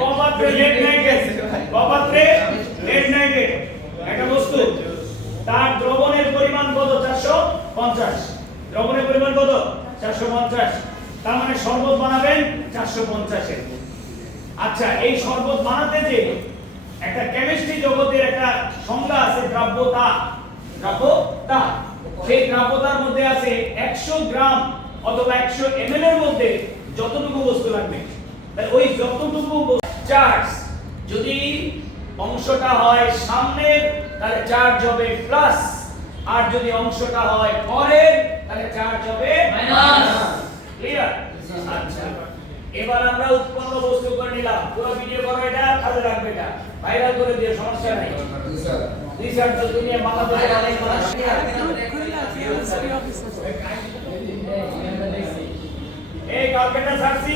কপাত্রে late nitrate, কপাত্রে late nitrate একটা বস্তু, তার দ্রবণের পরিমাণ কত? 450। দ্রবণের পরিমাণ কত? 450। তার মানে শরবত বানাবেন 450 এর। আচ্ছা, এই শরবত বানাতে যে একটা কেমিস্ট্রি জগতের একটা সংজ্ঞা আছে, দ্রব্যতা। দ্রব্যতা, সেই দ্রব্যতার মধ্যে আছে 100 গ্রাম অথবা 100 ml এর মধ্যে যতটুকু বস্তু লাগবে, তাহলে ওই যতটুকু চার্জ যদি অংশটা হয় সামনের তাহলে চার্জ হবে প্লাস, আর যদি অংশটা হয় পরের তাহলে চার্জ হবে মাইনাস। ক্লিয়ার? আচ্ছা, এবার আমরা উৎপন্ন বস্তু করে নিলাম। পুরো ভিডিও করো, এটা কাজে লাগবে, এটা ভাইরাল করে দিও, সমস্যা নাই। রিসার্চ তো দুনিয়া বাংলাদেশে অনেক মানুষ এই কালকেটা সার্চি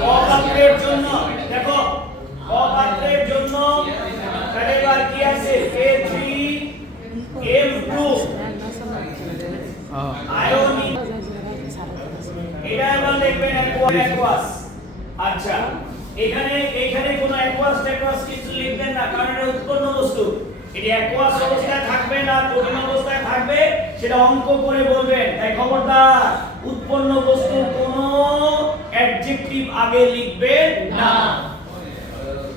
কপাত্রের জন্য দেখো, কপাত্রের জন্য তাহলে এবার কি আছে? K3M2 আয়নিক, এটা এবার লিখবেন অ্যাকুয়াস। আচ্ছা, এখানে কোনো অ্যাকুয়াস কিছু লিখবেন না, কারণ এটা উৎপন্ন বস্তু। এটি অ্যাকুয়াস অবস্থায় থাকবে না তরল অবস্থায় থাকবে সেটা অঙ্ক করে বলবেন। তাই খবরদার উৎপন্ন বস্তুর কোনো অ্যাডজেক্টিভ আগে লিখবেন না।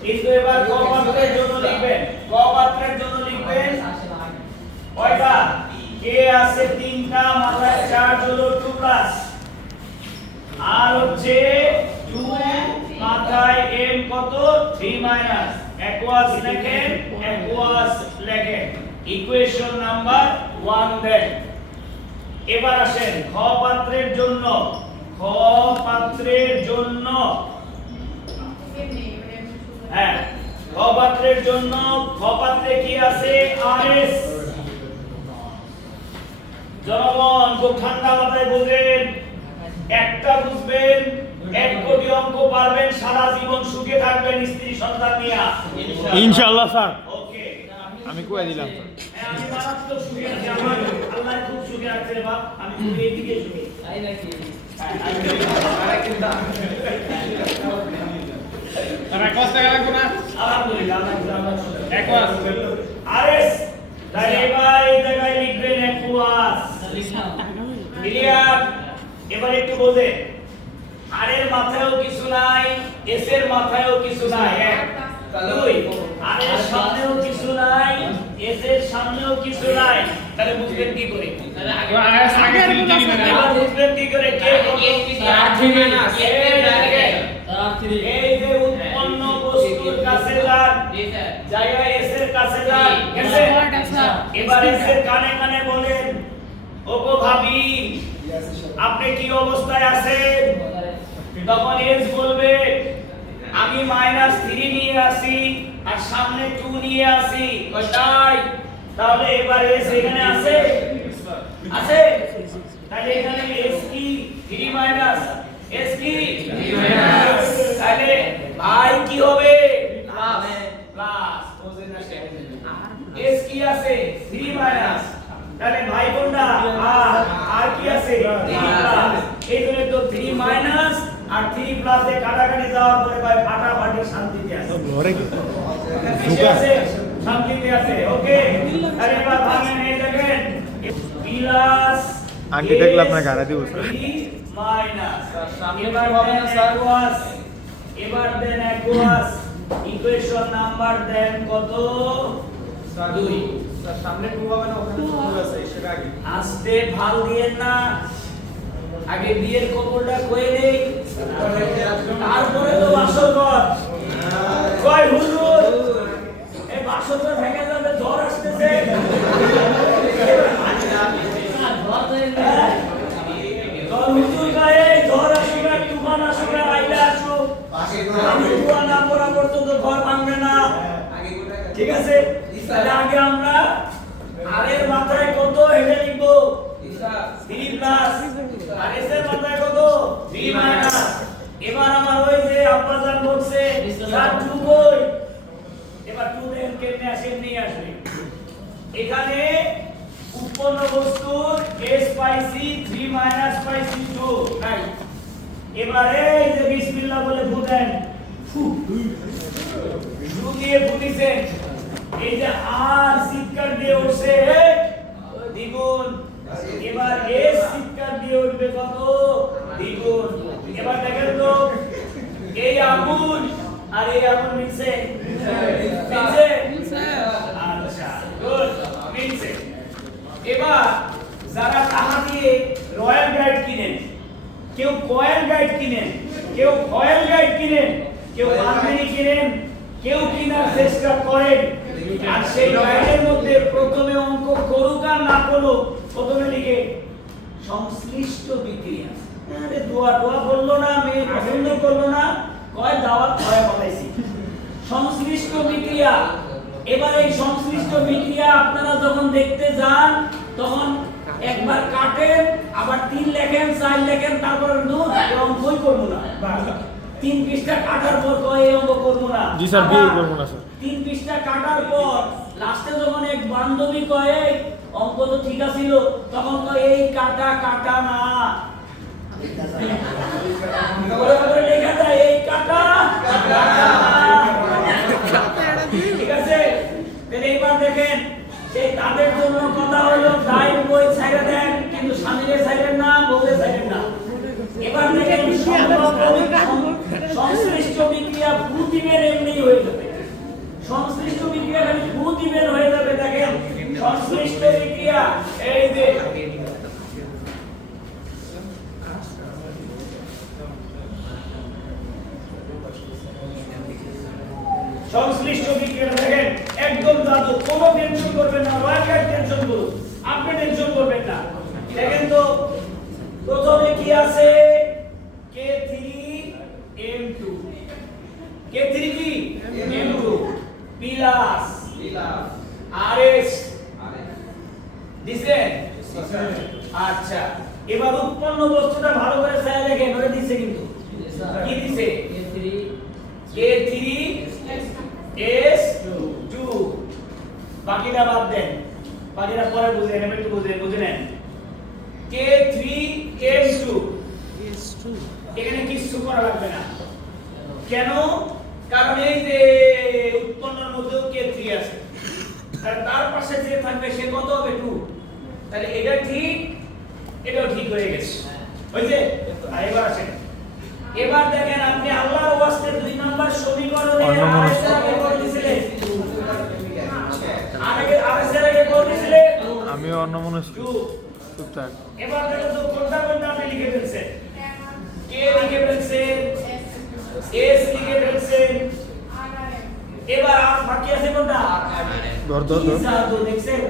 কিন্তু এবার কপাত্রের জন্য লিখবেন, কপাত্রের জন্য লিখবেন কয়টা? কে আছে 3টা, মাথায় চার্জ হলো 2 প্লাস, আর হচ্ছে 2 মাথায় m কত? 3 মাইনাস। অ্যাকুয়াস লেখেন, অ্যাকুয়াস লেখেন, ইকুয়েশন নাম্বার 1 দেন। এবার আসেন খ পাত্রের জন্য, খ পাত্রের জন্য, হ্যাঁ খ পাত্রের জন্য, খ পাত্রে কি আছে? আরএস। জনগণ খুব ঠান্ডা মাথায় বুঝবেন, একটা বুঝবেন, 1 কোটি অঙ্ক পারবেন, সারা জীবন সুখে থাকবেন স্ত্রী সন্তান নিয়ে ইনশাআল্লাহ স্যার। ওকে, আমি কয়ে দিলাম স্যার। আমি মারাত্মক সুখে আছি, আমার আল্লাহ খুব সুখে রাখছে রে বাপ, আমি খুব এইদিকে সুখে। তাই নাকি? স্যার কষ্ট টাকা লাগবে না? আলহামদুলিল্লাহ, আল্লাহ অ্যাকুয়াস আরএস। তাই এবার এই জায়গায় লিখবেন অ্যাকুয়াস। ক্লিয়ার? এবার একটু বোঝে, আর এর মাথায়ও কিছু নাই, এস এর মাথায়ও কিছু নাই, 1 2 আর এর সামনেও কিছু নাই, এস এর সামনেও কিছু নাই, তাহলে বুঝবেন কি করে? তাহলে আগে এবার বুঝবেন কি করে? কে এই যে উৎপন্ন বস্তুর কাছে যান, জায়গা এস এর কাছে যান, গেছে? এবার এস এর কানে কানে বলেন, ওগো ভাবি আপনি কি অবস্থায় আছেন? তখন এস বলবে আমি -3 নিয়ে আসি আর সামনে 2 নিয়ে আসি, তাই তাহলে এবার এস এখানে আছে, আছে, তাহলে এখানে এস কি 3 মাইনাস, এস কি 3 মাইনাস, তাহলে ভাই কি হবে? প্লাস, প্লাস বোঝেন না সে, এস কি আছে 3 মাইনাস, তাহলে ভাই কোনটা? আর কি আছে? 3 প্লাস। এই জন্য তো 3 মাইনাস আর 3 প্লাস এ কাটাকাটি যাওয়ার পরে ভাই ফাটাফাটি শান্তিতে আছে, ঘরে কি ঠিক আছে? শান্তিতে আছে। ওকে, তাহলে এবার ভাঙেন, এই দেখেন প্লাস আন্টি দেখলে আপনার গাড়ি দিব স্যার। মাইনাস, এবার হবে না স্যার অ্যাকুয়াস, এবার দেন অ্যাকুয়াস, ইকুয়েশন নাম্বার দেন কত? 2। স্যার সামনে 2 হবে না, ওখানে 2 আছে, সেটা আগে আস্তে ভাল দিয়েন না, আগে বিয়ের কবরটা কয়ে নেই, তারপরে তো বাসর ঘর। কয় হুজুর এই বাসর ঘর ভেঙে যাবে, ঝড় আসতেছে, হুজুর গায়ে ঝড় আসুক আর তুফান আসুক আর আইলে আসুক, আমি দোয়া না পড়া পর্যন্ত ঘর ভাঙবে না, ঠিক আছে? তাহলে আগে আমরা আর এর মাথায় কত হেডে লিখবো? 3 প্লাস, আর এস এর মাথায় কত? 3 মাইনাস। এবার আমার ওই যে আব্বাজান বলছে স্যার 2 কই, এবার 2 দেন কেমনে আসে? এমনি আসবে। এখানে উৎপন্ন বস্তুর s পাইছি 3 মাইনাস পাইছি 2, নাই এবারে এই যে বিসমিল্লাহ বলে ফু দেন, ফু ফু দিয়ে ফুটিছেন, এই যে আর চিৎকার দিয়ে উঠছে দ্বিগুণ, এবার এস চিৎকার দিয়ে উঠবে কত দ্বিগুণ। এবার দেখেন তো এই আগুন আর এই আগুন মিলছে, মিলছে, আচ্ছা গুড, মিলছে। এবার যারা টাকা দিয়ে রয়্যাল গাইড কিনেন, কেউ কয়েল গাইড কিনেন, কেউ ফয়েল গাইড কিনেন, কেউ আর্মেনি কিনেন, কেউ কেনার চেষ্টা করেন, আর সেই গাইডের মধ্যে প্রথমে অঙ্ক করুক আর না করুক প্রথমে লিখে সংশ্লিষ্ট বিক্রিয়া। আরে দোয়া দোয়া বললো না, মেয়ে পছন্দ করলো না, কয় দাওয়াত ভয় পাঠাইছি। সংশ্লিষ্ট বিক্রিয়া, এবার এই সংশ্লিষ্ট বিক্রিয়া আপনারা যখন দেখতে যান তখন একবার কাটেন, আবার 3 লেখেন 4 লেখেন, তারপর নূর এই অঙ্কই করবো না। 3 পৃষ্ঠা কাটার পর কয় এই অঙ্ক করবো না। জি স্যার, বিয়ে করবো না স্যার। 3 পৃষ্ঠা কাটার পর লাস্টে যখন এক বান্ধবী কয় এই অঙ্ক তো ঠিক আছিল, তখন কয় এই কাটা কাটা না, লেখা যায় এই কাটা কাটা না। ঠিক আছে, তাহলে এবার দেখেন সেই তাদের জন্য কথা হলো ডাইন বই ছাইরা দেন, কিন্তু স্বামীরে ছাইরেন না, বউরে ছাইরেন না। এবার দেখেন সংশ্লিষ্ট বিক্রিয়া ফু দিবেন এমনি হয়ে যাবে, সংশ্লিষ্ট বিক্রিয়া খালি ফু দিবেন হয়ে যাবে। দেখেন সংশ্লিষ্ট বিক্রিয়া এই যে সংশ্লিষ্ট বিক্রিয়া দেখেন একদম জাদু, কোনো টেনশন করবেন না, রয়্যাল গাইড টেনশন করুন, আপনি টেনশন করবেন না। দেখেন তো প্রথমে কি আছে, K3M2, K3 কি M2 প্লাস RS দিছেন। আচ্ছা, এবার উৎপন্ন বস্তুটা ভালো করে ছায়া দেখেন, ওটা দিছে কিন্তু কি দিছে K3S2, বাকিটা বাদ দেন, বাকিটা পরে বুঝে নেবেন, একটু বুঝে নেন। K3S2 এখানে কিছু করা লাগবে না, কেন? কারণ এই যে উৎপন্নের মধ্যেও K3 আছে, তার পাশে যে থাকবে সে কত হবে 2, তাহলে এটা ঠিক, এটাও ঠিক হয়ে গেছে, হইছে? আর এবার আসেন, এবার দেখেন আপনি আল্লাহর ওয়াস্তে 2 নাম্বার সমীকরণে RS এর আগে করে দিছিলেন, RS এর আগে করে দিছিলেন, আমি অন্যমনস্ক চুপচাপ। এবার দেখো তো কোনটা কোনটা আপনি লিখে ফেলছেন, K লিখে ফেলছেন, S লিখে ফেলছেন, এবার আর বাকি আছে কোনটা? ধর জাদু দেখছেন?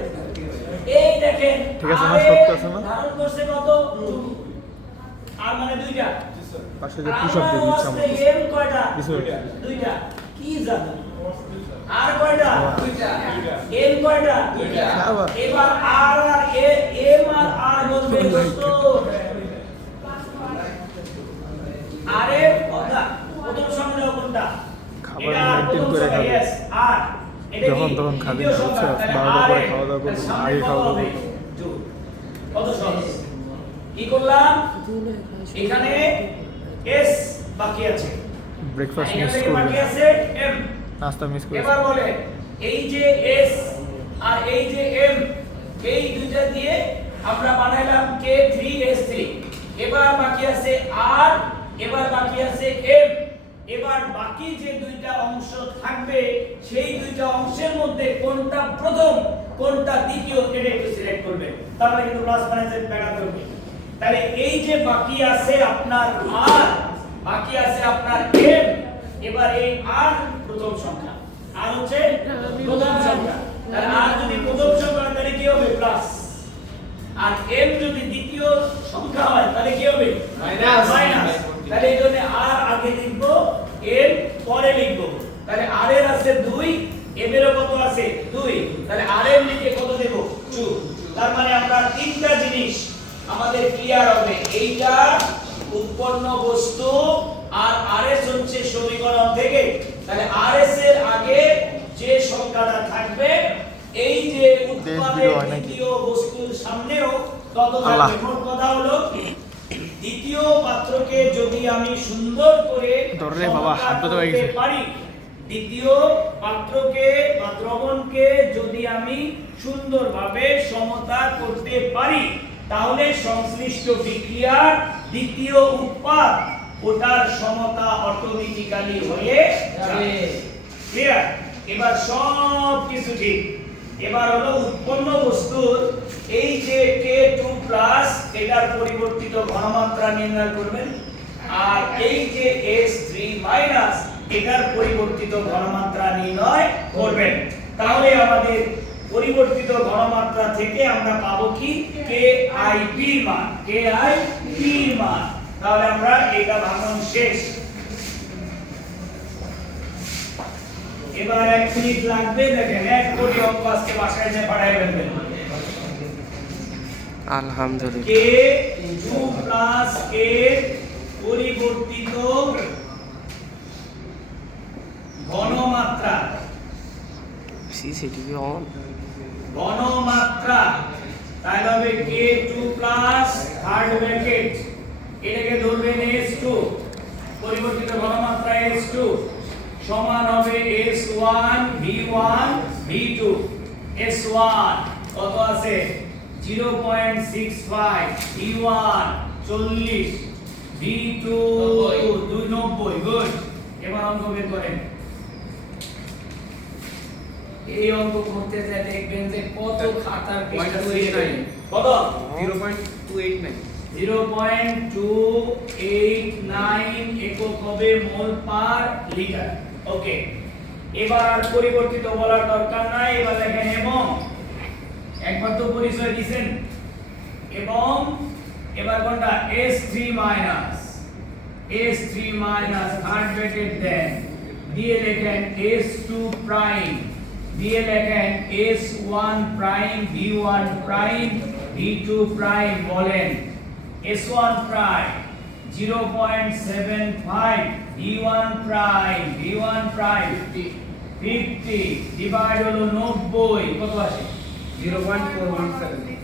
এই দেখেন ঠিক আছে না, সত্য আছে না? ধারণ করছে কত? 2, আর মানে 2টা পাশে যে পুশ আপ দিয়ে দিচ্ছি আমরা, M কয়টা? কিছু 2টা। কি জাদু? আর কয়টা? 2টা। M কয়টা? 2টা। আবার এবার আর M আর R বলবে দোস্ত, আরে কথা প্রথম সংখ্যা কোনটা? খাবার মেইনটেইন করে খাবে, yes আর এটা যখন তখন খাবে না, বুঝছো? 12টার পরে খাওয়া দাওয়া করবো, আগে খাওয়া দাওয়া করবো। কত সহজ, কি করলাম? এখানে S বাকি আছে, ব্রেকফাস্ট এখান মিস থেকে করবে, বাকি আছে M। নাস্তা মিস করে। এবার বলে এই যে S আর এই যে M, এই দুইটা দিয়ে আমরা বানাইলাম K3S3। এবার বাকি আছে R, এবার বাকি আছে M। এবার বাকি যে দুইটা অংশ থাকবে সেই দুইটা অংশের মধ্যে কোনটা প্রথম কোনটা দ্বিতীয় এটা একটু সিলেক্ট করবে, তাহলে কিন্তু প্লাস মাইনাসের ব্যাখ্যা করবে। তাহলে এই যে বাকি আছে আপনার R, বাকি আছে আপনার M, এবার এই R প্রথম সংখ্যা, R হচ্ছে প্রথম সংখ্যা, তাহলে R যদি প্রথম সংখ্যা হয় তাহলে কি হবে? প্লাস। আর M যদি দ্বিতীয় সংখ্যা হয় তাহলে কি হবে? মাইনাস। তাহলে এই জন্য R আগে লিখব, M পরে লিখব। তাহলে R এর আছে 2, M এরও কত আছে? 2, তাহলে R এর নিচে কত দেব? 2। তার মানে আমরা তিনটা জিনিস আমাদের ক্লিয়ার হবে, এইটা উৎপন্ন বস্তু আর RS হচ্ছে সমীকরণ থেকে, তাহলে RS এর আগে যে সংখ্যাটা থাকবে এই যে উৎপাদের দ্বিতীয় বস্তুর সামনেও তত থাকবে। মোট কথা হলো দ্বিতীয় পাত্রকে যদি আমি সুন্দর করে ধরে বাবা, হাত ধরে হয়ে গেছে। পারি, দ্বিতীয় পাত্রকে বা দ্রবণকে যদি আমি সুন্দরভাবে সমতা করতে পারি, তাহলে সংশ্লিষ্ট বিক্রিয়ার দ্বিতীয় উৎপাদ ওটার সমতা অটোমেটিক্যালি হয়ে যাবে। ক্লিয়ার? এবার সব কিছু ঠিক। এবার হলো উৎপন্ন বস্তুর এই যে K2+ এটার পরিবর্তিত ঘনমাত্রা নির্ণয় করবেন, আর এই যে S3- এটার পরিবর্তিত ঘনমাত্রা নির্ণয় করবেন। তাহলে আমাদের পরিবর্তিত ঘনমাত্রা থেকে আমরা পাবো কি KIP মান, KIP মান। তাহলে আমরা এটা ভাঙন শেষ। এবার 1 মিনিট লাগবে, দেখেন 1 কোটি অঙ্ক আজকে বাসায় যে পাঠাই ফেলবেন। আলহামদুলিল্লাহ। K2+ এর পরিবর্তিত ঘনমাত্রা, সিসিটিভি অন। ঘনমাত্রা তাহলে হবে K2+ থার্ড ব্র্যাকেট, এটাকে ধরবেন S2, পরিবর্তিত ঘনমাত্রা S2 সমান হবে S1 V1 V2। S1 কত আছে 0.65, V1 40, V2 290। গুড। এবার অঙ্ক বের করেন। এই অঙ্ক করতে যায় দেখবেন যে কত খাতার পৃষ্ঠা ছিল। কত 0.289 0.289 একক হবে মোল পার লিটার। ওকে, এবার আর পরিবর্তিত বলার দরকার নাই। এবার দেখেন এবং, একবার তো পরিচয় দিবেন এবং, এবার কোনটা S3- থার্ড ব্র্যাকেট দেন, দিয়ে লেখেন S2 প্রাইম, দিয়ে লেখেন S1 prime V1 prime V2 prime. বলেন S1 prime 0.75, V1 prime 50 divide হলো 90, কত আসে 0.417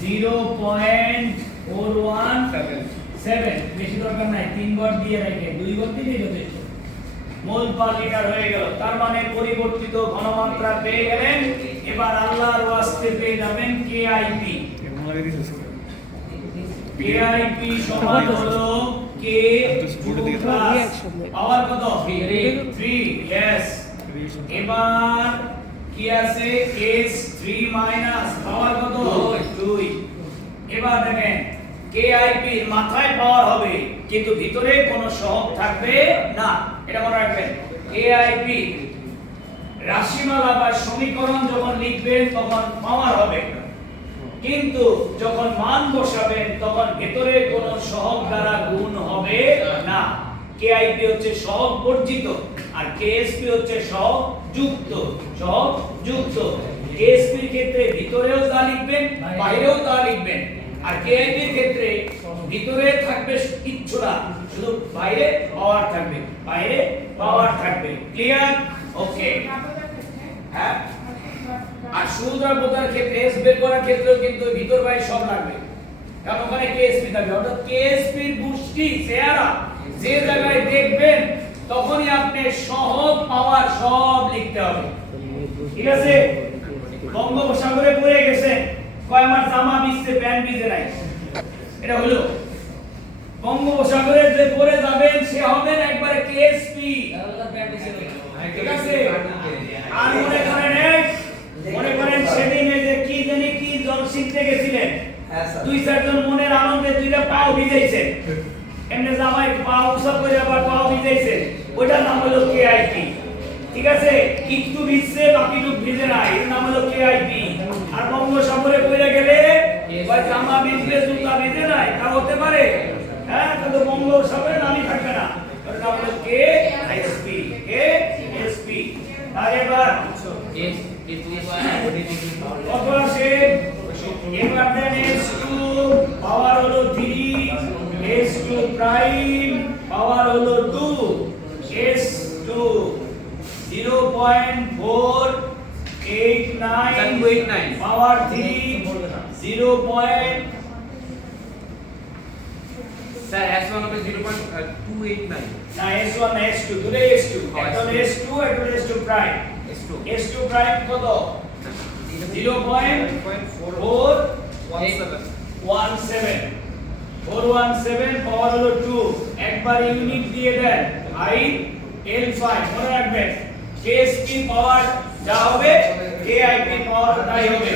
0.417। বেশি দরকার নাই, 3 ঘর দিয়ে রেখে 2 ঘর দিলেই যথেষ্ট। মোল পার লিটার হয়ে গেল। তার মানে পরিবর্তিত ঘনমাত্রা পেয়ে গেলেন। এবার আল্লাহর ওয়াস্তে পেয়ে যাবেন KIP। KIP সমান হলো K2+, পাওয়ার কত 3। यस। এবার কি আছে S3- পাওয়ার কত 2। এবার দেখেন KIP এর মাথায় পাওয়ার হবে কিন্তু ভিতরে কোনো সহগ থাকবে না, এটা মনে রাখবেন। KIP রাশিমালা বা সমীকরণ যখন লিখবেন তখন পাওয়ার হবে, কিন্তু যখন মান বসাবেন তখন ভিতরে কোনো সহগ দ্বারা গুণ হবে না। KIP হচ্ছে সহগ বর্জিত আর KSP হচ্ছে সহগ যুক্ত। সহগ যুক্ত KSP এর ক্ষেত্রে ভিতরেও তা লিখবেন, বাইরেও তা লিখবেন। আর KIP এর ক্ষেত্রে ভিতরে থাকবে কিচ্ছু না, শুধু বাইরে পাওয়ার থাকবে, বাইরে পাওয়ার থাকবে। ক্লিয়ার? ওকে। হ্যাঁ, আর সুদ্রাব্যতার ক্ষেত্রে এস বের করার ক্ষেত্রেও কিন্তু ভিতর বাইরে সব লাগবে, কারণ ওখানে KSP থাকবে। অর্থাৎ KSP এর গোষ্ঠী চেহারা যে জায়গায় দেখবেন তখনই আপনি সহগ পাওয়ার সব লিখতে হবে। ঠিক আছে? বঙ্গোপসাগরে পড়ে গেছে, কয় আমার জামা ভিজছে প্যান্ট ভিজে নাই, এটা হলো বঙ্গোপসাগরে যে পড়ে যাবেন সে হবেন একবারে KSP। ঠিক আছে? আর মনে করেন সেদিন এই যে কি জানি কি জল শিখতে গেছিলেন, 2-4 জন মনের আনন্দে 2টা পাও ভিজাইছে, এমনি জামাই পাও উসা করে আবার পাও ভিজাইছে, ওইটার নাম হলো KIP। ঠিক আছে? একটু ভিজছে বাকিটুক ভিজে নাই, এর নাম হলো KIP। আর বঙ্গোপসাগরে পড়ে গেলে ওই জামা ভিজলে জুতা ভিজে নাই, তা হতে পারে। হ্যাঁ, কিন্তু বঙ্গোপসাগরে নামই থাকবে না, ওর নাম হলো KSP। KSP। আর এবার কত আসে? এবার দেন S2 পাওয়ার হলো 3, S2 প্রাইম পাওয়ার হলো 2, S2 0.489 পাওয়ার 3 0.7 স্যার S1 হবে 0.289 না S1 না S2 দুটোই S2 একটা হলো S2 একটা হলো S2 prime S2 S2 prime কত 417 পাওয়ার হলো 2 একবার ইউনিট দিয়ে দেন I L5 মনে রাখবেন KSP পাওয়ার যা হবে KIP পাওয়ার তাই হবে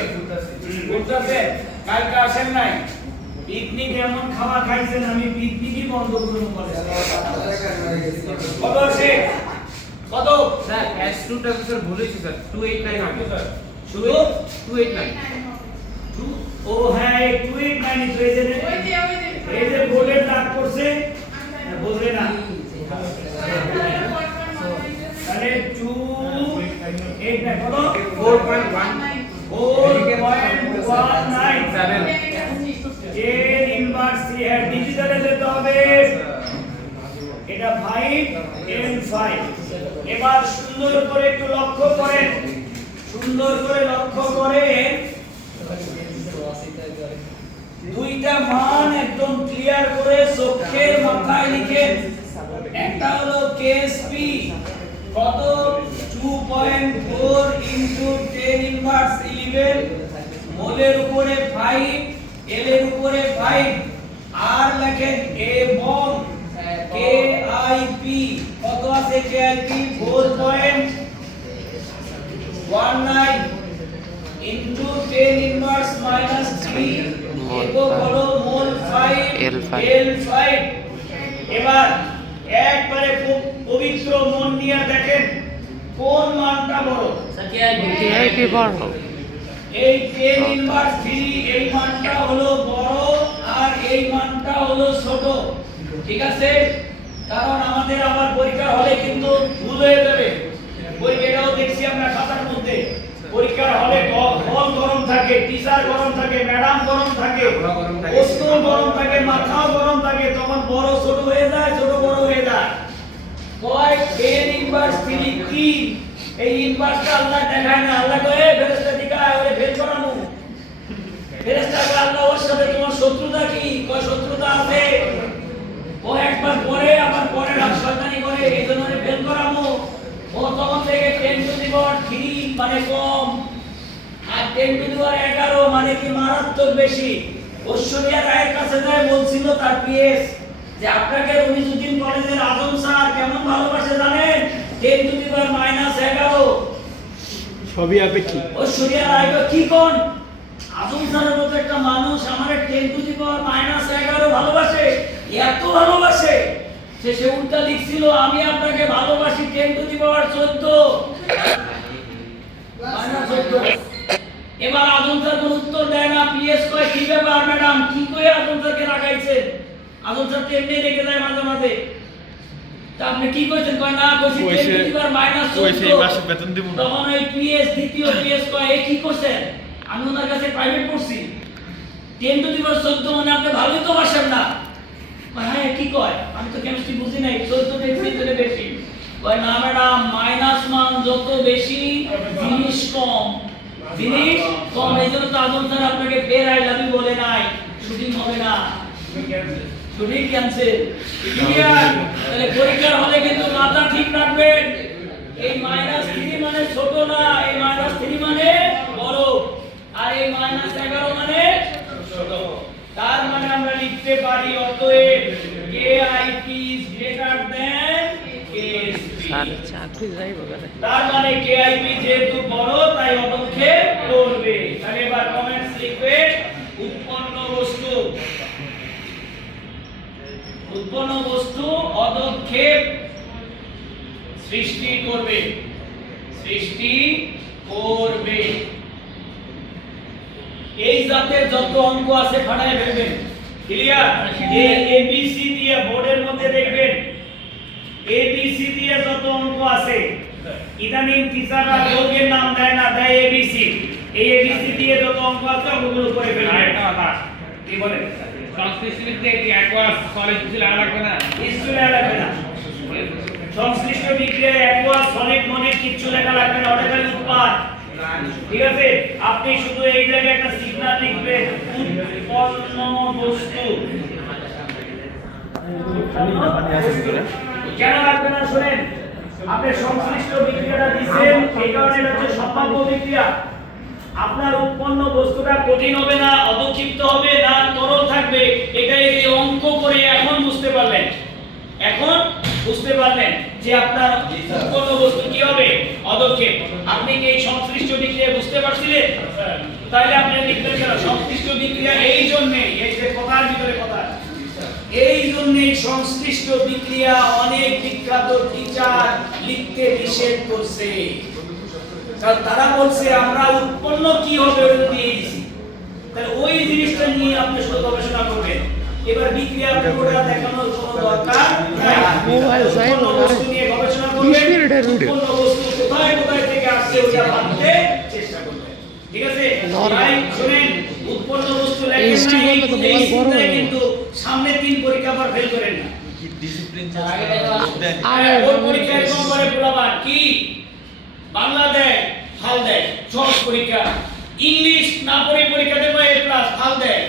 বুঝতে কালকে আসেন নাই পিকনিক এমন খাবার খাইছেন আমি পিকনিকই বন্ধ করব বলে কত আছে কত স্যার S2 টা স্যার বলেছি স্যার 289 হবে শুধু 289 ও হ্যাঁ এই 289 এই যে বোর্ডের দাগ করছে বুঝলে না তাহলে 289 কত 4.197 10 ইনভার্স C এর ডিজিটালে যেতে হবে এটা 5 and 5 এবার সুন্দর করে একটু লক্ষ্য করেন সুন্দর করে লক্ষ্য করেন দুইটা মান একদম ক্লিয়ার করে চোখের মাথায় লিখেন একটা হলো KSP কত 2.4 into 10 inverse 11 মোলের উপরে 5 এল এর উপরে 5 আর লেখেন এবং KIP কত আছে KIP 4.19 into 10 inverse minus 3 একক হলো মোল 5 L5 এবার একবারে খুব পবিত্র মন নিয়ে দেখেন কোন মানটা বড় KIP বড় এই 10 ইনভার্স 3 এই মানটা হলো বড় আর এই মানটা হলো ছোট ঠিক আছে কারণ আমাদের আবার পরীক্ষা হলে কিন্তু ভুল হয়ে যাবে পরীক্ষাটাও দেখছি আমরা খাতার মধ্যে পরীক্ষার হলে হল গরম থাকে টিচার গরম থাকে ম্যাডাম গরম থাকে প্রশ্ন গরম থাকে মাথাও গরম থাকে তখন বড় ছোট হয়ে যায় ছোট বড় হয়ে যায় কয় 10 ইনভার্স 3 কি এই ইনভার্সটা আল্লাহ দেখায় না আল্লাহ কয় ফেরেশতা দিকায় ওরে ফেল করামু ফেরেশতা কয় আল্লাহ ওর সাথে তোমার শত্রুতা কি কয় শত্রুতা আছে ও একবার পরে আবার পরে রাত শয়তানি করে এইজন্য ওরে ফেল করামু ও তখন থেকে 10 টু দি পাওয়ার 3 মানে কম আর 10 টু দি পাওয়ার 11 মানে কি মারাত্মক বেশি ঐশ্বরিয়া রায়ের কাছে যায় বলছিল তার পিএস যে আপনাকে রমিজউদ্দিন কলেজের আজম স্যার কেমন ভালোবাসে জানেন 10 টু দি পাওয়ার -11 সবই আপেক্ষিক ঐশ্বরিয়া রায় কি কোন আজম স্যারের মতো একটা মানুষ আমারে 10 টু দি পাওয়ার -11 ভালোবাসে এত ভালোবাসে সে উল্টা লিখছিল আমি আপনাকে ভালোবাসি 10 টু দি পাওয়ার 14 এবার আজম স্যার কোন উত্তর দেয় না পিএস কয় কি ব্যাপার ম্যাডাম কি কই আজম স্যারকে রাখাইছেন আজম স্যার এমনি রেখে যায় মাঝে মাঝে তা আপনি কি কইছেন কয় না কইছি 10 টু দি পাওয়ার -14 বেতন দিব তখন এই পিএস দ্বিতীয় পিএস কয় এই কি করছেন আমি ওনার কাছে প্রাইভেট পড়ছি 10 টু দি পাওয়ার 14 মানে আপনি ভালোই তো বাসেন না হ্যাঁ কি কয় আমি তো কেমিস্ট্রি বুঝি নাই 14 থেকে বেশি কয় না ম্যাডাম মাইনাস মান যত বেশি জিনিস কম এইজন্য তো আজম স্যার আপনাকে ফের আই লাভ ইউ বলে নাই শুটিং হবে না শুটিং ক্যান্সেল ক্লিয়ার তাহলে পরীক্ষার হলে কিন্তু মাথা ঠিক রাখবেন এই -3 মানে ছোট না এই -3 মানে বড় আর এই -11 মানে ছোট তার মানে আমরা লিখতে পারি অতএব KIP is greater than KSP চাকরি যাইব করে তার মানে KIP যেহেতু বড় তাই অদক্ষেপ করবে তাহলে এবার কমেন্টস লিখবে উৎপন্ন বস্তু অদক্ষেপ সৃষ্টি করবে এই জাতের যত অঙ্ক আছে ফাটায় ফেলবেন ক্লিয়ার এই ABC দিয়ে বোর্ডের মধ্যে দেখবেন ABC দিয়ে যত অঙ্ক আছে ইদানিং টিচাররা বর্গের নাম দেয় না দেয় ABC এই ABC দিয়ে যত অঙ্ক আছে ওগুলো করে ফেলবেন কি বলেন সংশ্লিষ্টতে কি অ্যাকোয়াস সলিড কিছু লাগবে না কিছু লাগবে না সংশ্লিষ্ট বিক্রিয়ায় অ্যাকোয়াস সলিড মনে কিছু লেখা লাগবে না ওটা খালি উৎপাদ ঠিক আছে আপনি শুধু এই জায়গায় একটা সিগন্যাল লিখবেন উৎপন্ন বস্তু কেন রাখবে না শুনেন, আপনি সংশ্লিষ্ট বিক্রিয়াটা দিচ্ছেন, এই কারণে এটা হচ্ছে সম্ভাব্য বিক্রিয়া। আপনার উৎপন্ন বস্তুটা কঠিন হবে না, অবক্ষিপ্ত হবে না, তরল থাকবে। এটা এই অঙ্ক করে এখন বুঝতে পারলেন, এখন বুঝতে পারলেন যে আপনার উৎপন্ন বস্তু কি হবে, অদক্ষেপ। আপনি কি এই সংশ্লিষ্ট বিক্রিয়া বুঝতে পারছিলেন? তাহলে আপনি লিখবেন কেন সংশ্লিষ্ট বিক্রিয়া? এই জন্য, এই যে কথার ভিতরে কথা, এই জন্য সংশ্লিষ্ট বিক্রিয়া অনেক বিখ্যাত টিচার লিখতে নিষেধ করছে। কারণ তারা বলছে আমরা উৎপন্ন কি হবে ওটা দিয়ে দিছি, তাহলে ওই জিনিসটা নিয়ে আপনি শুধু গবেষণা করবেন। এবার বিক্রিয়ার পুরোটা দেখানোর কোনো দরকার নাই। উৎপন্ন বস্তু নিয়ে গবেষণা করবেন, উৎপন্ন বস্তু কোথায় কোথায় থেকে আসছে ওটা ভাবতে চেষ্টা করবেন। ঠিক আছে? তাই শুনেন, উৎপন্ন বস্তু লেখেন না, এই চিন্তায় কিন্তু সামনে 3 পরীক্ষা আবার ফেল করেন না। ডিসিপ্লিন ওর পরীক্ষায় কম করে পোলাবান কি বাংলা দেয়, হাল দেয়, সহজ পরীক্ষা। ইংলিশ না পড়ে পরীক্ষা দেবো A+ হাল দেয়।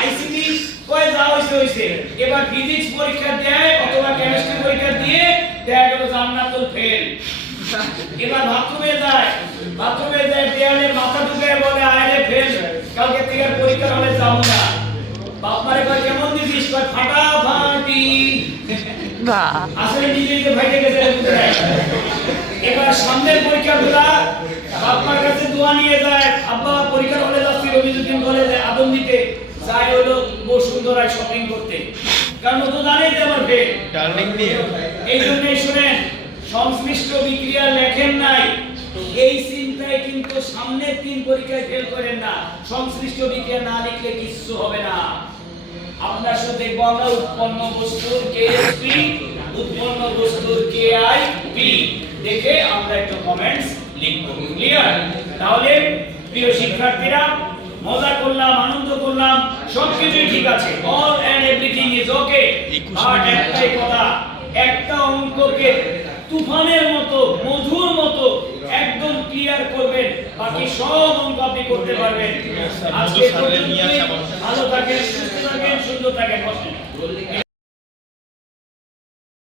আইসিটি কয় যা হইছে হইছে। এবার ফিজিক্স পরীক্ষা দেয় অথবা কেমিস্ট্রি পরীক্ষা দিয়ে দেখা গেল জান্নাতুল ফেল। এবার বাথরুমে যায়, দেয়ালে মাথা ঢুকায় বলে আরে ফেল, কালকে থেকে আর পরীক্ষার হলে যাব না। বাপ মারে কয় কেমন দিছিস, কয় ফাটাফাটি। বাহ, আসলে নিজেকে ভাইকে গেছে। এবার সামনের পরীক্ষাগুলা বাবার কাছে দোয়া নিয়ে যায়, আব্বা পরীক্ষার হলে যাচ্ছি রবিজুদ্দিন কলেজে আদম দিতে, যাই হলো বসুন্ধরায় শপিং করতে, কারণ ও তো জানেই যে আমার ফেল। টার্নিং দিয়ে এই জন্যই শুনেন, সংশ্লিষ্ট বিক্রিয়া লেখেন নাই, এই চিন্তায় কিন্তু সামনের 3 পরীক্ষায় ফেল করেন না। সংশ্লিষ্ট বিক্রিয়া না লিখলে কিছু হবে না। আপনার সাথে দেখবো আমরা উৎপন্ন বস্তুর কেএসপি, উৎপন্ন বস্তুর কেআইপি দেখে আমরা একটু কমেন্টস লিখব। ক্লিয়ার? তাহলে প্রিয় শিক্ষার্থীরা, মজা করলাম, আনন্দ করলাম, সবকিছুই ঠিক আছে, all and everything is okay. আর একটাই কথা, একটা অঙ্ককে তুফানের মতো, মধুর মতো একদম ক্লিয়ার করবেন, বাকি সব অঙ্ক আপনি করতে পারবেন। আজকে ভালো থাকেন, সুস্থ থাকেন, সুন্দর থাকেন।